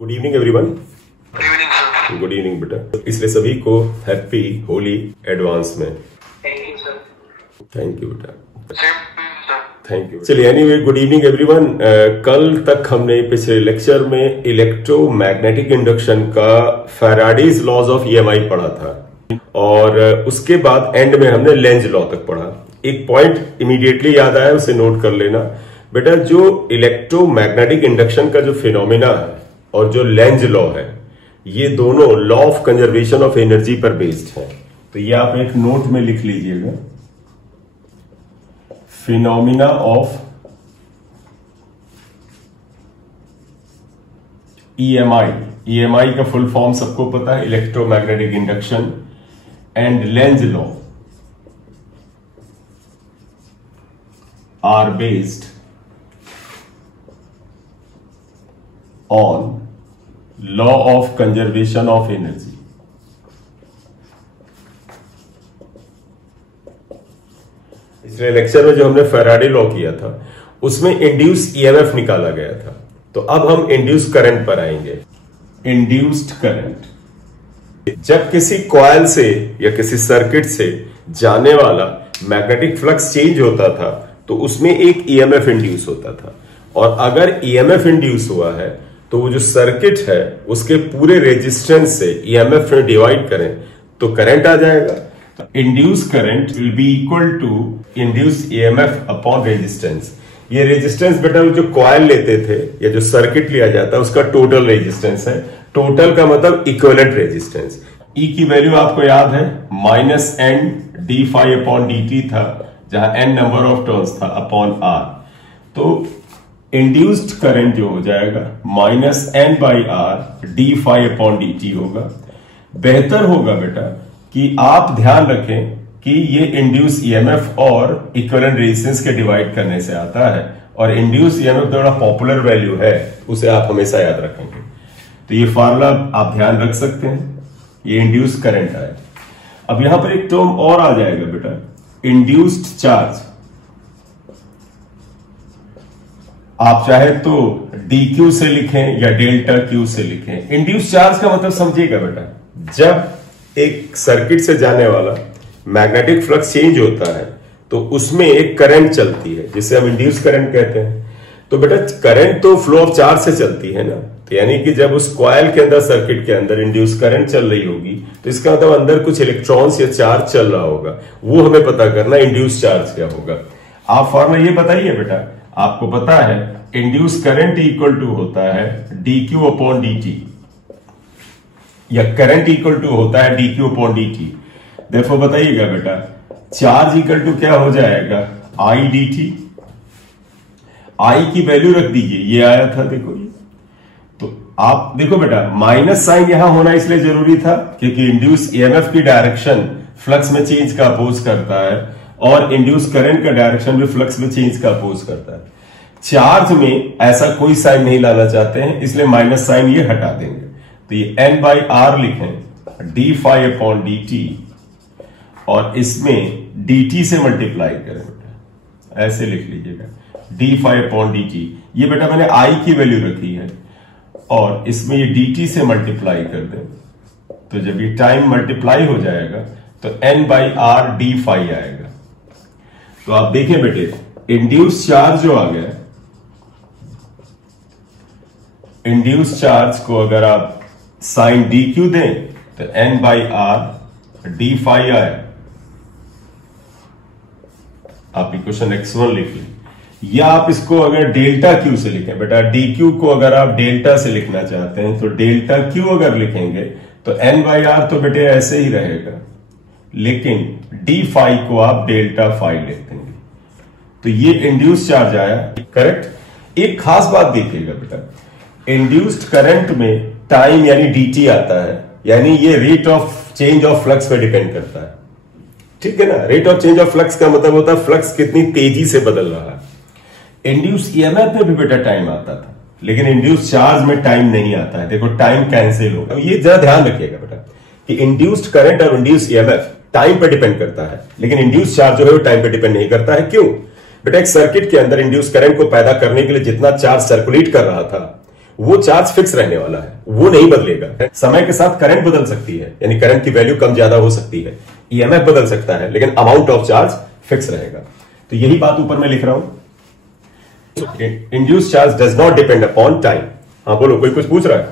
Good evening everyone. Good evening sir. Good evening बेटा। इसलिए सभी को हैप्पी होली एडवांस में। Thank you sir. Thank you बेटा। Same sir. Thank you. चलिए एनीवे गुड इवनिंग एवरीवन। कल तक हमने पिछले लेक्चर में इलेक्ट्रोमैग्नेटिक इंडक्शन का फैराडेज लॉज ऑफ ईएमआई पढ़ा था और उसके बाद एंड में हमने लेंज लॉ तक पढ़ा। एक पॉइंट इमीडिएटली याद आया, उसे नोट कर लेना बेटा। जो इलेक्ट्रोमैग्नेटिक इंडक्शन का जो फिनोमिना है और जो लेंज लॉ है, ये दोनों law of conservation of energy पर बेस्ड है। तो ये आप एक नोट में लिख लीजिएगा, फिनोमिना ऑफ ईएमआई। ईएमआई का फुल फॉर्म सबको पता है, electromagnetic induction, and Lenz law are based on law of conservation of energy। पिछले लेक्चर में जो हमने फैराडे लॉ किया था उसमें इंड्यूस ईएमएफ निकाला गया था। तो अब हम इंड्यूस करंट पर आएंगे। इंड्यूस्ड करंट, जब किसी कॉइल से या किसी सर्किट से जाने वाला मैग्नेटिक फ्लक्स चेंज होता था तो उसमें एक ईएमएफ इंड्यूस होता था, और अगर ईएमएफ इंड्यूस हुआ है तो वो जो सर्किट है उसके पूरे रेजिस्टेंस से ईएमएफ में डिवाइड करें तो करंट आ जाएगा। Induce current will be equal to induce EMF upon resistance. ये रेजिस्टेंस बेटा जो कॉइल लेते थे या जो सर्किट लिया जाता है उसका टोटल रेजिस्टेंस है। टोटल का मतलब इक्विवेलेंट रेजिस्टेंस। ई की वैल्यू आपको याद है, minus N d phi upon d t था, जहां एन नंबर ऑफ टर्न्स था अपॉन आर। तो इंड्यूस्ड करंट जो हो जाएगा minus N by R d phi upon d t होगा। बेहतर होगा बेटा कि आप ध्यान रखें कि ये इंड्यूस ईएमएफ और इक्विवेलेंट रेजिस्टेंस के डिवाइड करने से आता है, और इंड्यूस ईएमएफ थोड़ा पॉपुलर वैल्यू है, उसे आप हमेशा याद रखेंगे। तो ये फार्मूला आप ध्यान रख सकते हैं, ये इंड्यूस करंट आए। अब यहां पर एक टर्म और आ जाएगा बेटा, इंड्यूस्ड चार्ज। आप चाहे तो dq से लिखें या डेल्टा q से लिखें। इंड्यूस चार्ज का मतलब समझिएगा बेटा, जब एक सर्किट से जाने वाला मैग्नेटिक फ्लक्स चेंज होता है तो उसमें एक करंट चलती है जिसे हम इंड्यूस करंट कहते हैं। तो बेटा करंट तो फ्लो ऑफ चार्ज से चलती है ना, तो यानी कि जब उस कॉइल के अंदर, सर्किट के अंदर इंड्यूस करंट चल रही होगी तो इसका मतलब अंदर कुछ इलेक्ट्रॉन्स या चार्ज चल रहा होगा, वो हमें पता करना इंड्यूस चार्ज क्या होगा। आप फॉर्मूला ये बताइए बेटा, आपको पता है इंड्यूस करंट इक्वल टू होता है dq अपॉन dt, या करंट इक्वल टू होता है dq अपॉन dt। देखो बताइएगा बेटा, चार्ज इक्वल टू क्या हो जाएगा, i dt। i की वैल्यू रख दीजिए, ये आया था देखो ये। तो आप देखो बेटा, माइनस साइन यहां होना इसलिए जरूरी था क्योंकि इंड्यूस ईएमएफ की डायरेक्शन फ्लक्स में चेंज का अपोज करता है, और इंड्यूस करंट का डायरेक्शन भी फ्लक्स में चेंज का अपोज करता है। चार्ज में ऐसा कोई साइन नहीं लाना चाहते हैं, इसलिए माइनस साइन ये हटा देंगे। तो ये n बाई आर लिखें, d phi upon d t, और इसमें dt से मल्टीप्लाई करें बेटा, ऐसे लिख लीजिएगा, d phi upon d t. ये बेटा मैंने i की वैल्यू रखी है, और इसमें ये dt से मल्टीप्लाई कर दें, तो जब ये टाइम मल्टीप्लाई हो जाएगा तो n by R d phi आएगा। तो आप देखिए बेटे, इंड्यूस चार्ज जो आ गया, इंड्यूस चार्ज को अगर आप साइन डी क्यू दें तो n by R d phi आए। आप इक्वेशन x1 लिख लें, या आप इसको अगर डेल्टा क्यू से लिखें बेटा, डी क्यू को अगर आप डेल्टा से लिखना चाहते हैं तो डेल्टा क्यू अगर लिखेंगे तो n बाई आर तो बेटे ऐसे ही रहेगा, लेकिन डी फाई को आप डेल्टा फाई लिख देंगे। तो ये इंड्यूस चार्ज आया, करेक्ट। एक खास बात देखिएगा बेटा, इंड्यूस्ड करंट में टाइम यानी dt आता है, यानी ये rate of change of flux पे डिपेंड करता है, ठीक है ना। Rate of change of flux का मतलब होता है फ्लक्स कितनी तेजी से बदल रहा है। इंड्यूस ईएमएफ में भी बेटा टाइम आता था, लेकिन इंड्यूस चार्ज में टाइम नहीं आता है। देखो टाइम कैंसिल होगा। ये जरा ध्यान रखिएगा बेटा कि इंड्यूस्ड करंट और इंड्यूस ईएमएफ टाइम पर डिपेंड करता है, लेकिन इंड्यूस चार्ज जो है वो टाइम पर डिपेंड नहीं करता है। क्यों बेटा, एक सर्किट के अंदर इंड्यूस करंट को पैदा करने के लिए जितना चार्ज सर्कुलेट कर रहा था वो चार्ज फिक्स रहने वाला है, वो नहीं बदलेगा। समय के साथ करंट बदल सकती है, यानी करंट की वैल्यू कम ज्यादा हो सकती है, ईएमएफ बदल सकता है, लेकिन अमाउंट ऑफ चार्ज फिक्स रहेगा। तो यही बात ऊपर मैं लिख रहा हूं, induce charge does not depend upon time. हाँ बोलो, कोई कुछ पूछ रहा है?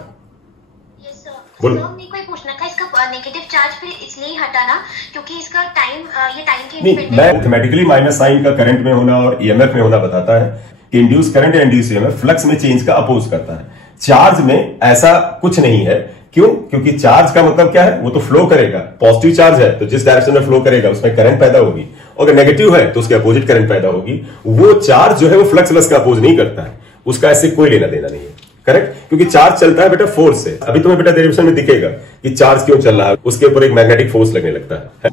Yes sir. बोलो। मेरे को ये पूछना था, इसका नेगेटिव चार्ज फिर इसलिए ही हटाना क्योंकि इसका टाइम, ये टाइम के नहीं, इंडिपेंडेंट। मैथमेटिकली माइनस साइन का करंट में होना और ईएमएफ में होना बताता है कि इंड्यूस करंट या इंड्यूस ईएमएफ फ्लक्स में चेंज का अपोज करता है। चार्ज में ऐसा कुछ नहीं है। क्यों? क्योंकि चार्ज का मतलब क्या है, वो तो फ्लो करेगा। पॉजिटिव चार्ज है तो जिस डायरेक्शन में फ्लो करेगा उसमें करंट पैदा होगी, और अगर नेगेटिव है तो उसके अपोजिट करंट पैदा होगी। वो चार्ज जो है वो फ्लक्स का अपोज नहीं करता है, उसका ऐसे कोई लेना देना नहीं है। करेक्ट? क्योंकि चार्ज चलता है बेटा फोर्स से। अभी तुम्हें बेटा डेरिवेशन में दिखेगा कि चार्ज क्यों चल रहा है, उसके ऊपर एक मैग्नेटिक फोर्स लगने लगता है।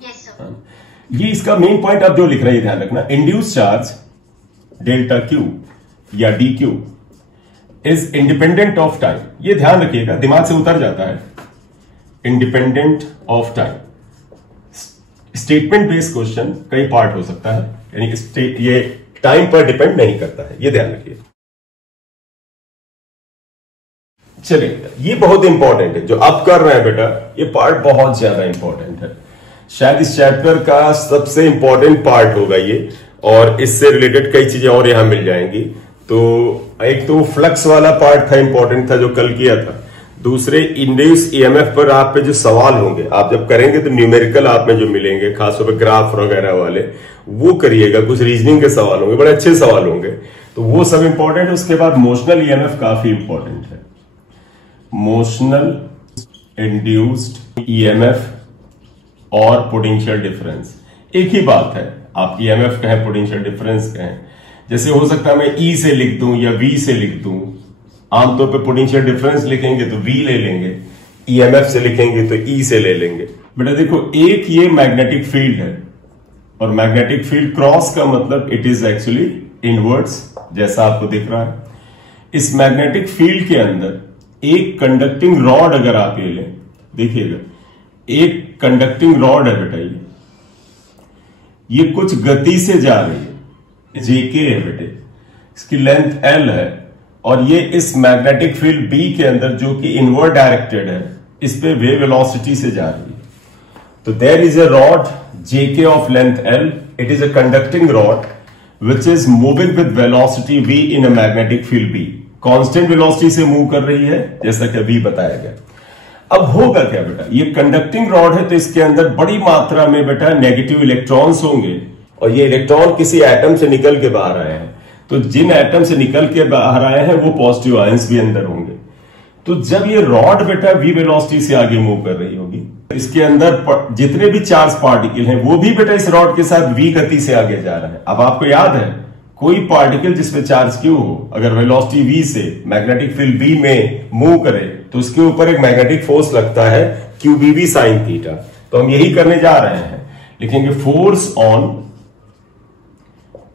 Yes sir. ये इसका मेन पॉइंट आप जो लिख रहे हैं ध्यान रखना, इंड्यूस चार्ज डेल्टा क्यू या D Q is independent of time. ये ध्यान रखिएगा, दिमाग से उतर जाता है। Independent of time statement based question कई पार्ट हो सकता है, यानी ये टाइम पर डिपेंड नहीं करता है, ये ध्यान रखिए। चलिए, ये बहुत इंपॉर्टेंट है जो आप कर रहे हैं बेटा, ये पार्ट बहुत ज्यादा इंपॉर्टेंट है। शायद इस चैप्टर का सबसे इंपॉर्टेंट पार्ट होगा ये, और इससे रिलेटेड कई चीजें और यहां मिल जाएंगी। तो एक तो फ्लक्स वाला पार्ट था, इंपॉर्टेंट था, जो कल किया था। दूसरे इंड्यूस ईएमएफ पर आप पे जो सवाल होंगे, आप जब करेंगे तो न्यूमेरिकल आप में जो मिलेंगे, खासतौर पर ग्राफ वगैरह वाले, वो करिएगा। कुछ रीजनिंग के सवाल होंगे, बड़े अच्छे सवाल होंगे, तो वो सब इंपॉर्टेंट है। उसके बाद मोशनल ईएमएफ काफी इंपॉर्टेंट है। मोशनल इंड्यूस्ड ईएमएफ और पोटेंशियल डिफरेंस एक ही बात है। आप ईएमएफ कहें, पोटेंशियल डिफरेंस कहें, जैसे हो सकता है मैं ई से लिख दूं या वी से लिख दूं। आमतौर पे पोटेंशियल डिफरेंस लिखेंगे तो वी ले लेंगे, ईएमएफ से लिखेंगे तो ई से ले लेंगे। बेटा देखो, एक ये मैग्नेटिक फील्ड है, और मैग्नेटिक फील्ड क्रॉस का मतलब इट इज एक्चुअली इनवर्ड्स, जैसा आपको दिख रहा है। इस मैग्नेटिक फील्ड के अंदर एक कंडक्टिंग रॉड अगर आप ये लें, देखिएगा, एक कंडक्टिंग रॉड है बेटा, ये कुछ गति से जा रही है, जेके है बेटे, इसकी लेंथ एल है, और ये इस मैग्नेटिक फील्ड बी के अंदर जो कि इनवर्ड डायरेक्टेड है, इस पे वेव वेलोसिटी से जा रही है। तो there is a rod JK of length L, it is a conducting rod which is moving with velocity V in a magnetic field B. Constant velocity से मूव कर रही है, जैसा कि अभी बताया गया। अब होगा क्या बेटा, ये कंडक्टिंग रॉड है तो इसके अंदर बड़ी मात्रा में बेटा नेगेटिव इलेक्ट्रॉन्स होंगे, और ये इलेक्ट्रॉन किसी एटम से निकल के बाहर आए हैं। तो जिन एटम से निकल के बाहर आए हैं वो पॉजिटिव आयंस भी अंदर होंगे। तो जब ये रॉड बेटा वी वेलोसिटी से आगे मूव कर रही होगी, इसके अंदर जितने भी चार्ज पार्टिकल हैं वो भी बेटा इस रॉड के साथ वी गति से आगे जा रहे हैं। अब आपको याद है, कोई पार्टिकल जिसमें चार्ज क्यू हो, अगर वेलोसिटी वी से मैग्नेटिक फील्ड बी में मूव करे तो उसके ऊपर एक मैग्नेटिक फोर्स लगता है Q B V sine theta. तो हम यही करने जा रहे हैं, लिखेंगे force on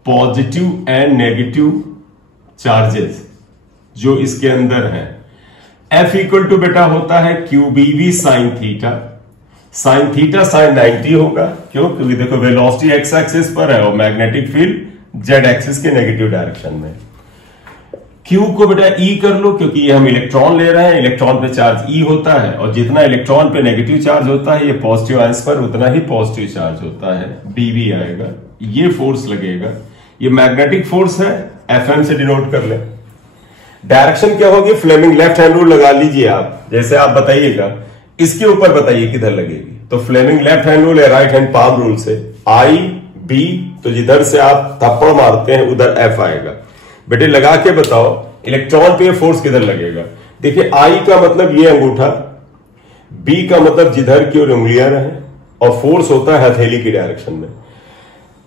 positive and negative charges जो इसके अंदर है। F इक्वल टू बेटा होता है Q B V sine theta. Sine theta sine 90 होगा, क्यों? क्योंकि देखो वेलोसिटी एक्स एक्सिस पर है और मैग्नेटिक फील्ड जेड एक्सिस के नेगेटिव डायरेक्शन में। क्यू को बेटा ई कर लो, क्योंकि ये हम इलेक्ट्रॉन ले रहे हैं, इलेक्ट्रॉन पे चार्ज ई होता है, और जितना इलेक्ट्रॉन पे नेगेटिव चार्ज होता है ये पॉजिटिव आयंस पर उतना ही पॉजिटिव चार्ज होता है, बीवी आएगा। ये फोर्स लगेगा, ये मैग्नेटिक फोर्स है, एफएम से डिनोट कर ले। डायरेक्शन क्या होगी? फ्लेमिंग लेफ्ट हैंड रूल लगा लीजिए आप, जैसे आप बताइएगा, इसके ऊपर बताइए किधर लगेगी। तो फ्लेमिंग लेफ्ट हैंड रूल है राइट हैंड पाम रूल से, आई बी, तो जिधर से आप थप्पड़ मारते हैं उधर एफ आएगा। बेटे लगा के बताओ इलेक्ट्रॉन पे फोर्स किधर लगेगा। देखिए आई का मतलब ये अंगूठा, बी का मतलब जिधर की ओर उंगलियां रहे, और फोर्स होता है हथेली की डायरेक्शन में।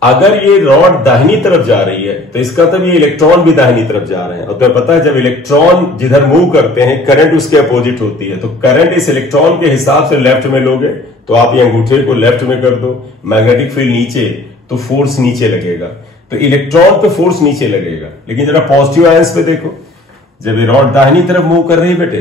अगर ये रॉड दाहिनी तरफ जा रही है तो इसका मतलब ये इलेक्ट्रॉन भी दाहिनी तरफ जा रहे हैं। और तुम्हें पता है जब इलेक्ट्रॉन जिधर मूव करते हैं करंट उसके अपोजिट होती है, तो करंट इस इलेक्ट्रॉन के हिसाब से लेफ्ट में लोगे तो आप ये अंगूठे को लेफ्ट में कर दो, मैग्नेटिक फील्ड नीचे, तो फोर्स नीचे लगेगा। तो इलेक्ट्रॉन पे फोर्स नीचे लगेगा। लेकिन जरा पॉजिटिव आयंस पे देखो, जब ये रॉड दाहिनी तरफ मूव कर रही है बेटे,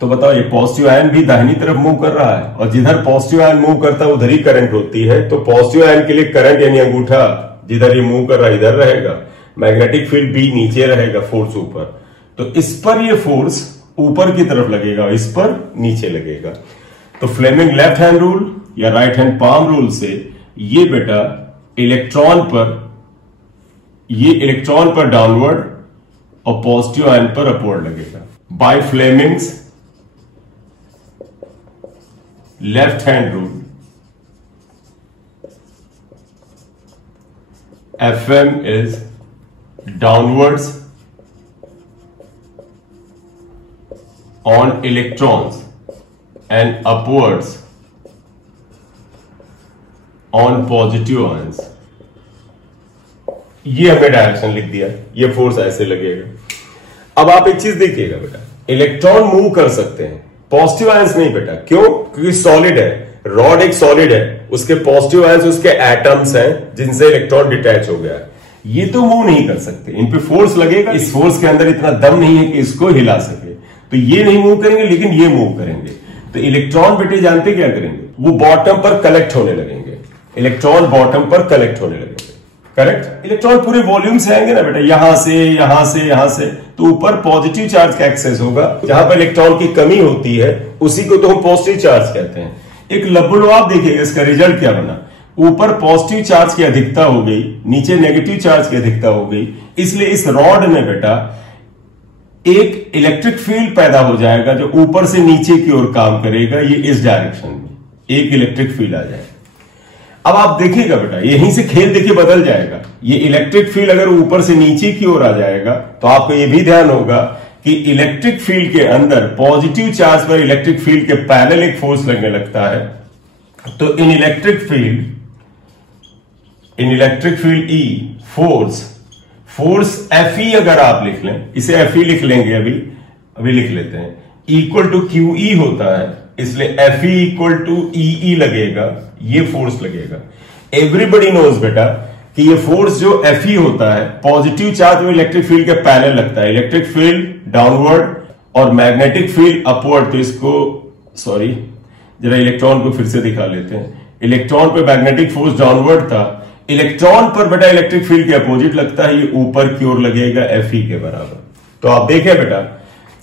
तो बताओ ये पॉजिटिव आयन भी दाहिनी तरफ मूव कर रहा है, और जिधर पॉजिटिव आयन मूव करता है उधर ही करंट होती है। तो पॉजिटिव आयन के लिए करंट यानी अंगूठा जिधर ये मूव कर रहा है इधर रहेगा, मैग्नेटिक फील्ड भी नीचे रहेगा, फोर्स ऊपर। तो इस पर ये फोर्स ऊपर की तरफ लगेगा, इस पर नीचे लगेगा। तो फ्लेमिंग लेफ्ट हैंड रूल या राइट हैंड पाम रूल से ये बेटा इलेक्ट्रॉन पर डाउनवर्ड और पॉजिटिव आयन पर अपवर्ड लगेगा। By Fleming's left hand rule Fm is downwards on electrons and upwards on positive ions। ये हमने डायरेक्शन लिख दिया, ये फोर्स ऐसे लगेगा। अब आप एक चीज देखिएगा बेटा, इलेक्ट्रॉन मूव कर सकते हैं, पॉजिटिव आयंस नहीं बेटा। क्यों? क्योंकि सॉलिड है, रॉड एक सॉलिड है, उसके पॉजिटिव आयंस उसके एटम्स हैं जिनसे इलेक्ट्रॉन डिटैच हो गया है। ये तो मूव नहीं कर सकते, इन पे फोर्स लगेगा, इस फोर्स के अंदर इतना दम नहीं है कि इसको हिला सके, तो ये नहीं मूव करेंगे, लेकिन ये मूव करेंगे। तो इलेक्ट्रॉन बेटे जानते क्या करेंगे? वो बॉटम पर कलेक्ट होने लगेंगे, इलेक्ट्रॉन बॉटम पर कलेक्ट होने लगेंगे। करेक्ट? इलेक्ट्रॉन पूरे वॉल्यूम से आएंगे ना बेटा, यहां से यहां से यहां से, तो ऊपर पॉजिटिव चार्ज का एक्सेस होगा। जहां पर इलेक्ट्रॉन की कमी होती है उसी को तो हम पॉजिटिव चार्ज कहते हैं। एक लंबगोलाव देखिएगा, इसका रिजल्ट क्या बना। ऊपर पॉजिटिव चार्ज की अधिकता हो गई, नीचे नेगेटिव चार्ज की अधिकता हो गई, इसलिए इस रॉड में बेटा एक इलेक्ट्रिक फील्ड पैदा हो जाएगा जो ऊपर से नीचे की ओर काम करेगा। ये इस डायरेक्शन में एक इलेक्ट्रिक फील्ड आ जाएगा। अब आप देखिएगा बेटा, यहीं से खेल देखिए बदल जाएगा। ये इलेक्ट्रिक फील्ड अगर ऊपर से नीचे की ओर आ जाएगा तो आपको यह भी ध्यान होगा कि इलेक्ट्रिक फील्ड के अंदर पॉजिटिव चार्ज पर इलेक्ट्रिक फील्ड के पैरेलल एक फोर्स लगने लगता है। तो इन electric field E force Fe अगर आप लिख लें, इसे Fe लिख लेंगे, अभी लिख लेते हैं, इक्वल टू QE होता है, इसलिए Fe इक्वल टू EE लगेगा, ये फोर्स लगेगा। एवरीबडी नोज बेटा कि ये फोर्स जो Fe होता है पॉजिटिव चार्ज में इलेक्ट्रिक फील्ड के पैरेलल लगता है। इलेक्ट्रिक फील्ड डाउनवर्ड और मैग्नेटिक फील्ड अपवर्ड। तो इसको सॉरी, जरा इलेक्ट्रॉन को फिर से दिखा लेते हैं। इलेक्ट्रॉन पे मैग्नेटिक फोर्स डाउनवर्ड था, इलेक्ट्रॉन पर बेटा इलेक्ट्रिक फील्ड के अपोजिट लगता है, ये ऊपर की ओर लगेगा Fe के बराबर। तो आप देखें बेटा,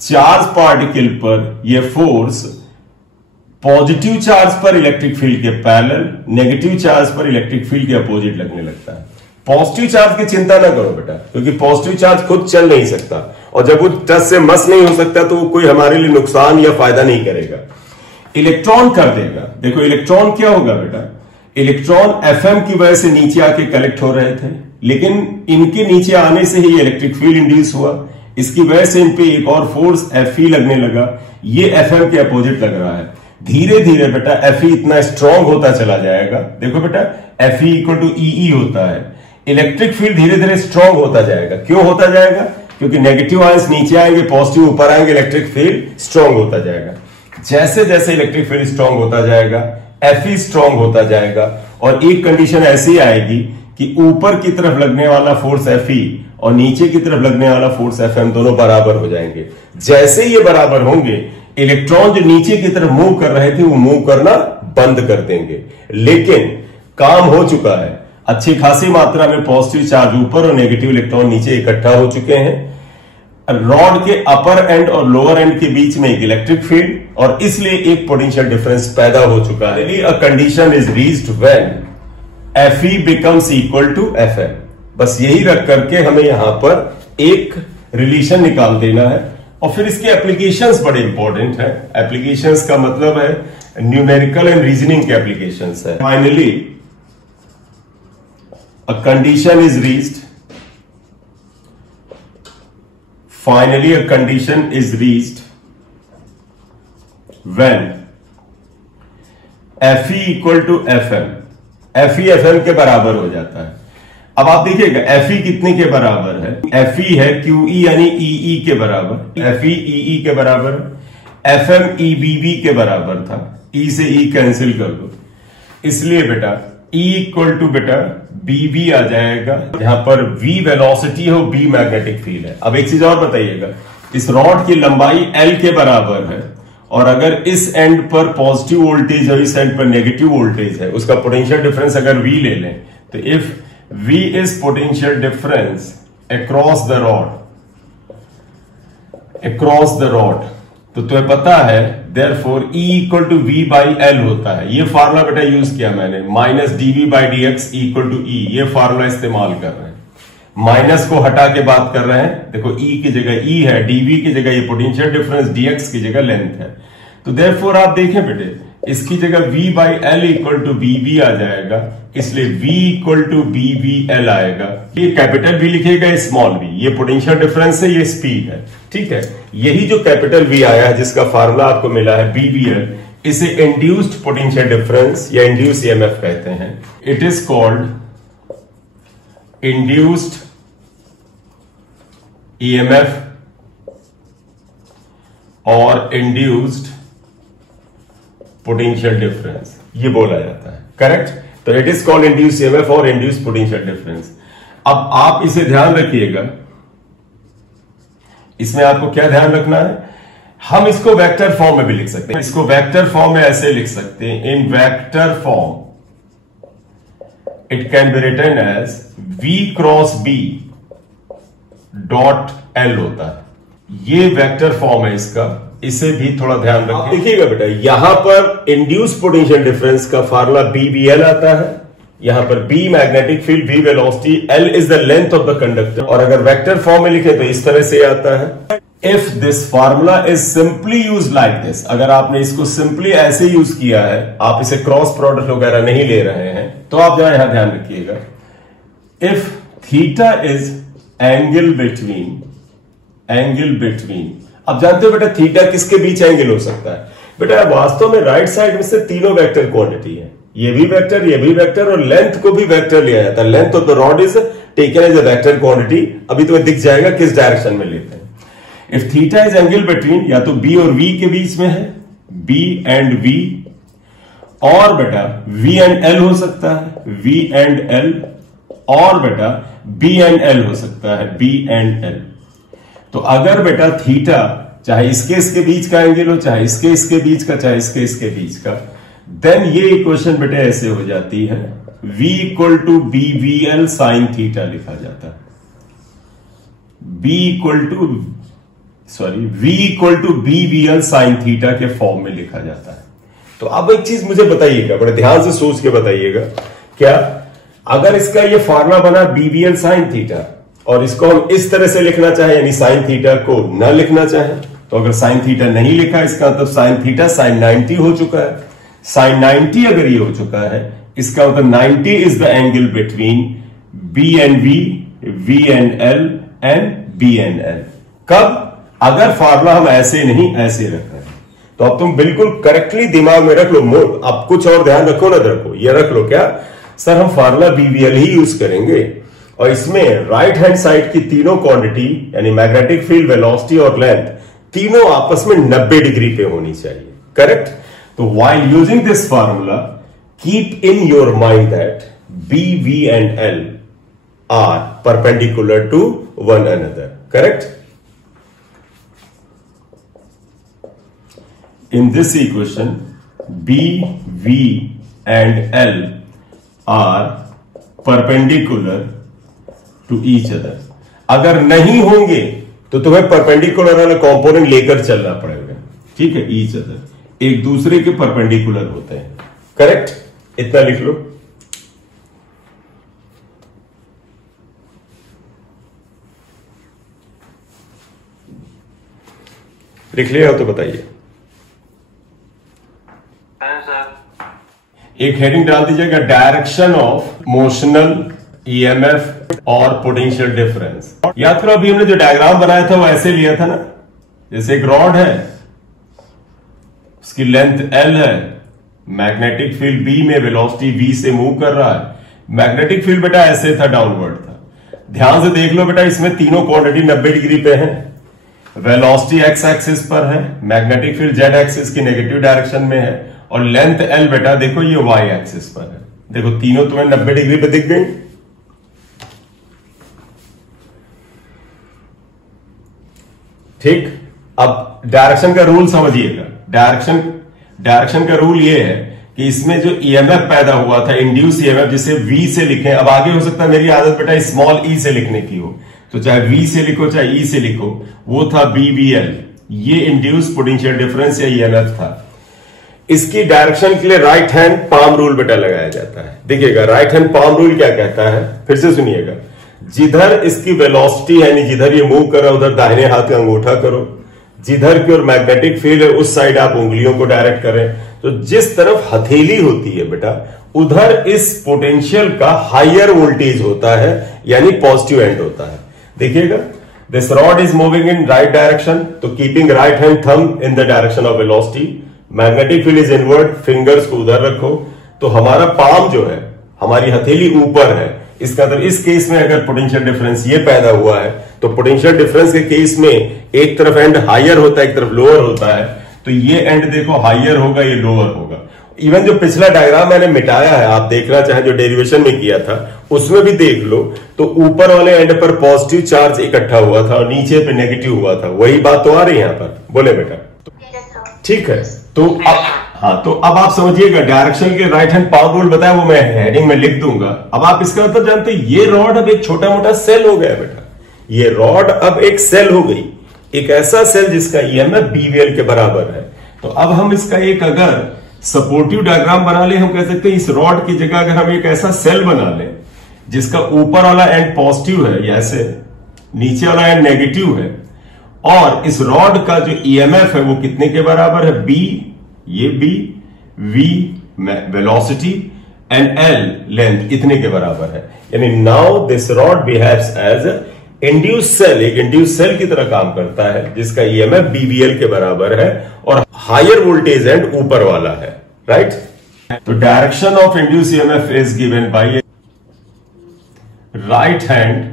चार्ज पार्टिकल पर यह फोर्स पॉजिटिव चार्ज पर इलेक्ट्रिक फील्ड के पैरेलल, नेगेटिव चार्ज पर इलेक्ट्रिक फील्ड के अपोजिट लगने लगता है। पॉजिटिव चार्ज की चिंता ना करो बेटा, क्योंकि पॉजिटिव चार्ज खुद चल नहीं सकता, और जब वो टस से मस नहीं हो सकता तो वो कोई हमारे लिए नुकसान या फायदा नहीं करेगा, इलेक्ट्रॉन कर देगा। देखो इलेक्ट्रॉन क्या होगा बेटा, इलेक्ट्रॉन Fm की वजह से नीचे आके कलेक्ट हो रहे थे, लेकिन इनके नीचे आने से ही इलेक्ट्रिक फील्ड इंड्यूस हुआ, इसकी वजह से इन पे एक और फोर्स Fe लगने लगा, ये Fm के अपोजिट लग रहा है। धीरे धीरे बेटा Fe इतना स्ट्रांग होता चला जाएगा। देखो बेटा Fe इक्वल टू EE होता है, इलेक्ट्रिक फील्ड धीरे धीरे स्ट्रांग होता जाएगा। क्यों होता जाएगा? क्योंकि नेगेटिव आयंस नीचे आएंगे, पॉजिटिव ऊपर आएंगे, इलेक्ट्रिक फील्ड स्ट्रांग होता जाएगा। जैसे जैसे इलेक्ट्रिक फील्ड स्ट्रांग होता जाएगा Fe स्ट्रांग होता जाएगा, और एक कंडीशन ऐसी आएगी कि ऊपर की तरफ लगने वाला फोर्स Fe और नीचे की तरफ लगने वाला फोर्स Fm दोनों बराबर हो जाएंगे। जैसे ये बराबर होंगे, इलेक्ट्रॉन जो नीचे की तरफ मूव कर रहे थे वो मूव करना बंद कर देंगे। लेकिन काम हो चुका है, अच्छी खासी मात्रा में पॉजिटिव चार्ज ऊपर और नेगेटिव इलेक्ट्रॉन नीचे इकट्ठा हो चुके हैं। रॉड के अपर एंड और लोअर एंड के बीच में एक इलेक्ट्रिक फील्ड, और इसलिए एक पोटेंशियल डिफरेंस पैदा हो चुका है। A condition is reached when Fe becomes equal to Fm। बस यही रख करके हमें यहां पर एक रिलेशन निकाल देना है, और फिर इसके एप्लीकेशंस बड़े इंपॉर्टेंट है। एप्लीकेशंस का मतलब है न्यूमेरिकल एंड रीजनिंग के एप्लीकेशंस है। Finally a condition is reached, finally a condition is reached when Fe equal to Fm, Fe Fm के बराबर हो जाता है। अब आप देखिएगा Fe कितने के बराबर है, Fe है QE यानी EE के बराबर, Fe EE के बराबर, Fm EBB के बराबर था, E से E कैंसिल कर दो, इसलिए बेटा E इक्वल टू बेटा BB आ जाएगा, जहां पर V वेलोसिटी है, B मैग्नेटिक फील्ड है। अब एक चीज और बताइएगा, इस रॉड की लंबाई L के बराबर है, और अगर इस एंड पर पॉजिटिव वोल्टेज और इस एंड पर नेगेटिव वोल्टेज है, उसका पोटेंशियल डिफरेंस अगर V ले लें, तो if V is potential difference across the rod, across the rod, तो तुम्हें पता है therefore E equal to V by L होता है। ये फार्मूला बेटा यूज किया मैंने, minus dV by dx equal to E, ये फार्मूला इस्तेमाल कर रहे हैं। माइनस को हटा के बात कर रहे हैं, देखो E की जगह E है, dV की जगह ये पोटेंशियल डिफरेंस, dx की जगह लेंथ है। तो देयरफॉर आप देखें बेटे, इसकी जगह V by L equal to BV आ जाएगा, इसलिए V इक्वल टू BVL आएगा। ये कैपिटल V लिखेगा, स्मॉल v, ये पोटेंशियल डिफरेंस है, ये स्पीड है, ठीक है। यही जो कैपिटल V आया है जिसका फार्मूला आपको मिला है BVL, इसे इंड्यूस्ड पोटेंशियल डिफरेंस या इंड्यूस EMF कहते हैं। It is called induced EMF और इंड्यूस्ड पोटेंशियल डिफरेंस, ये बोला जाता है, करेक्ट। तो it is called induce EMF और इंड्यूस पोटेंशियल डिफरेंस। अब आप इसे ध्यान रखिएगा, इसमें आपको क्या ध्यान रखना है, हम इसको वेक्टर फॉर्म में भी लिख सकते हैं। इसको वेक्टर फॉर्म में ऐसे लिख सकते हैं, in vector form it can be written as V cross B dot L होता है। ये वेक्टर फॉर्म है इसका, इसे भी थोड़ा ध्यान रखें। देखिएगा बेटा, यहां पर इंड्यूस पोटेंशियल डिफरेंस का फार्मूला BVL आता है, यहां पर B magnetic field, V velocity, L is the length of the conductor. और अगर वेक्टर फॉर्म में लिखे तो इस तरह से आता है। If this formula is simply use like this, अगर आपने इसको सिंपली ऐसे यूज किया है, आप इसे क्रॉस प्रोडक्ट वगैरह नहीं ले रहे हैं, तो आप जरा यहां ध्यान रखिएगा, if theta is angle between, अब जानते हो बेटा थीटा किसके बीच एंगल हो सकता है? बेटा वास्तव में राइट साइड में से तीनों वेक्टर क्वांटिटी है, ये भी वेक्टर और लेंथ को भी वेक्टर लिया जाता है। Length of the rod is taken as a vector quantity. अभी तुम्हें दिख जाएगा किस डायरेक्शन में लेते हैं। If theta is angle between, या तो B और V के बीच में है, B एंड V, और बेटा V एंड L हो सकता है, V एंड L, और बेटा B एंड L हो सकता है, B एंड L। तो अगर बेटा थीटा चाहे इसके बीच का एंगल हो, चाहे इसके बीच का, चाहे इसके बीच का, देन ये इक्वेशन बेटा ऐसे हो जाती है, V equal to BVL sine theta लिखा जाता है। V equal to BVL sine theta के फॉर्म में लिखा जाता है। तो अब एक चीज मुझे बताइएगा, बड़े ध्यान से सोच के बताइएगा, क्या अगर इसका ये फार्मूला बना BVL साइन थीटा, और इसको हम इस तरह से लिखना चाहें, यानी साइन थीटा को न लिखना चाहें, तो अगर साइन थीटा नहीं लिखा, इसका मतलब साइन थीटा साइन 90 हो चुका है। साइन 90 अगर ये हो चुका है, इसका मतलब 90 is the angle between B and V and L and B and L। कब? अगर फार्मूला हम ऐसे नहीं ऐसे रख रहे हैं। तो अब तुम बिल्कुल करेक्टली दिमाग में रख लो, अब कुछ और ध्यान रखो ना, रखो ये रख लो, क्या सर हम फार्मूला BVL ही यूज करेंगे, और इसमें राइट हैंड साइड की तीनों क्वांटिटी यानी मैग्नेटिक फील्ड, वेलोसिटी और लेंथ, तीनों आपस में 90 डिग्री पे होनी चाहिए, करेक्ट। तो while using this formula keep in your mind that B, V and L are perpendicular to one another, correct. In this equation, B, V and L are perpendicular to each other. अगर नहीं होंगे तो तुम्हें perpendicular वाला component लेकर चलना पड़ेगा, ठीक है। ईच अदर, एक दूसरे के परपेंडिकुलर होते हैं, करेक्ट। इतना लिख लो। लिख लिया हो तो बताइए। एक हेडिंग डाल दीजिएगा, डायरेक्शन ऑफ मोशनल EMF और पोटेंशियल डिफरेंस। याद करो अभी हमने जो डायग्राम बनाया था वो ऐसे लिया था ना, जैसे एक रॉड है, उसकी लेंथ L है, मैग्नेटिक फील्ड B में वेलोसिटी V से मूव कर रहा है। मैग्नेटिक फील्ड बेटा ऐसे था, डाउनवर्ड था। ध्यान से देख लो बेटा, इसमें तीनों क्वांटिटी 90 डिग्री पे है। वेलोसिटी x एक्सिस पर है, मैग्नेटिक फील्ड z एक्सिस की नेगेटिव डायरेक्शन में है, और लेंथ L बेटा देखो ये y एक्सिस पर है। देखो तीनों तुम्हें 90 डिग्री पे दिख गई। ठीक, अब डायरेक्शन का रूल समझिएगा। डायरेक्शन का रूल ये है कि इसमें जो EMF पैदा हुआ था, इंड्यूस EMF, जिसे V से लिखें। अब आगे हो सकता है मेरी आदत बेटा स्मॉल e से लिखने की हो, तो चाहे V से लिखो चाहे E से लिखो, वो था BVL, ये इंड्यूस पोटेंशियल डिफरेंस या EMF था। इसकी डायरेक्शन के लिए राइट हैंड पाम रूल बेटा लगाया जाता है। देखिएगा राइट हैंड पाम रूल क्या कहता है, फिर से सुनिएगा। जिधर इसकी वेलोसिटी यानी जिधर ये मूव कर रहा है उधर दाहिने हाथ का अंगूठा करो, जिधर की ओर मैग्नेटिक फील्ड है उस साइड आप उंगलियों को डायरेक्ट करें। तो जिस तरफ हथेली होती है बेटा उधर इस पोटेंशियल का हायर वोल्टेज होता है यानी पॉजिटिव एंड होता है। देखिएगा this rod is moving in right direction, तो keeping right hand thumb in the direction of velocity, magnetic field is inward, fingers को उधर रखो। तो हमारा पाम जो है, हमारी हथेली ऊपर है, इसका मतलब इस केस में अगर पोटेंशियल डिफरेंस ये पैदा हुआ है तो पोटेंशियल डिफरेंस के केस में एक तरफ एंड हायर होता है एक तरफ लोअर होता है। तो ये एंड देखो हायर होगा, ये लोअर होगा। इवन जो पिछला डायग्राम मैंने मिटाया है, आप देखना चाहें जो डेरिवेशन में किया था उसमें भी देख लो, तो ऊपर वाले एंड पर पॉजिटिव चार्ज इकट्ठा हुआ था और नीचे पे नेगेटिव हुआ था। वही बात तो आ रही है यहां पर, बोले बेटा? ठीक है, तो अब हाँ, तो अब आप समझिएगा डायरेक्शन के राइट हैंड पावर रूल बताया, वो मैं हेडिंग में लिख दूंगा। अब आप इसका मतलब जानते हैं, ये रॉड अब एक छोटा मोटा सेल हो गया बेटा, ये रॉड अब एक सेल हो गई, एक ऐसा सेल जिसका ईएमएफ BVL के बराबर है। तो अब हम इसका एक अगर सपोर्टिव डायग्राम बना ले, हम कह सकते हैं इस रॉड की जगह अगर हम एक ऐसा सेल बना लें जिसका ऊपर वाला एंड पॉजिटिव है या ऐसे, नीचे वाला एंड नेगेटिव है, और इस रॉड का जो ईएमएफ है वो कितने के बराबर है? B, ये B, V velocity and L length इतने के बराबर है। यानी now this rod behaves as induce cell, एक इंड्यूस सेल की तरह काम करता है जिसका ईएमएफ BVL के बराबर है और हायर वोल्टेज एंड ऊपर वाला है, राइट? तो direction of induce EMF is given by right hand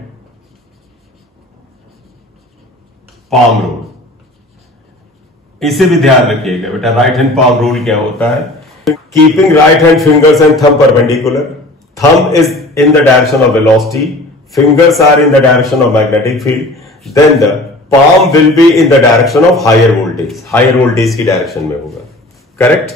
palm rule. इसे भी ध्यान रखिएगा बेटा, राइट हैंड पाम रूल क्या होता है? Keeping right hand fingers and thumb perpendicular, thumb is in the direction of velocity, fingers are in the direction of magnetic field, then the palm will be in the direction of higher voltage की direction में होगा, correct?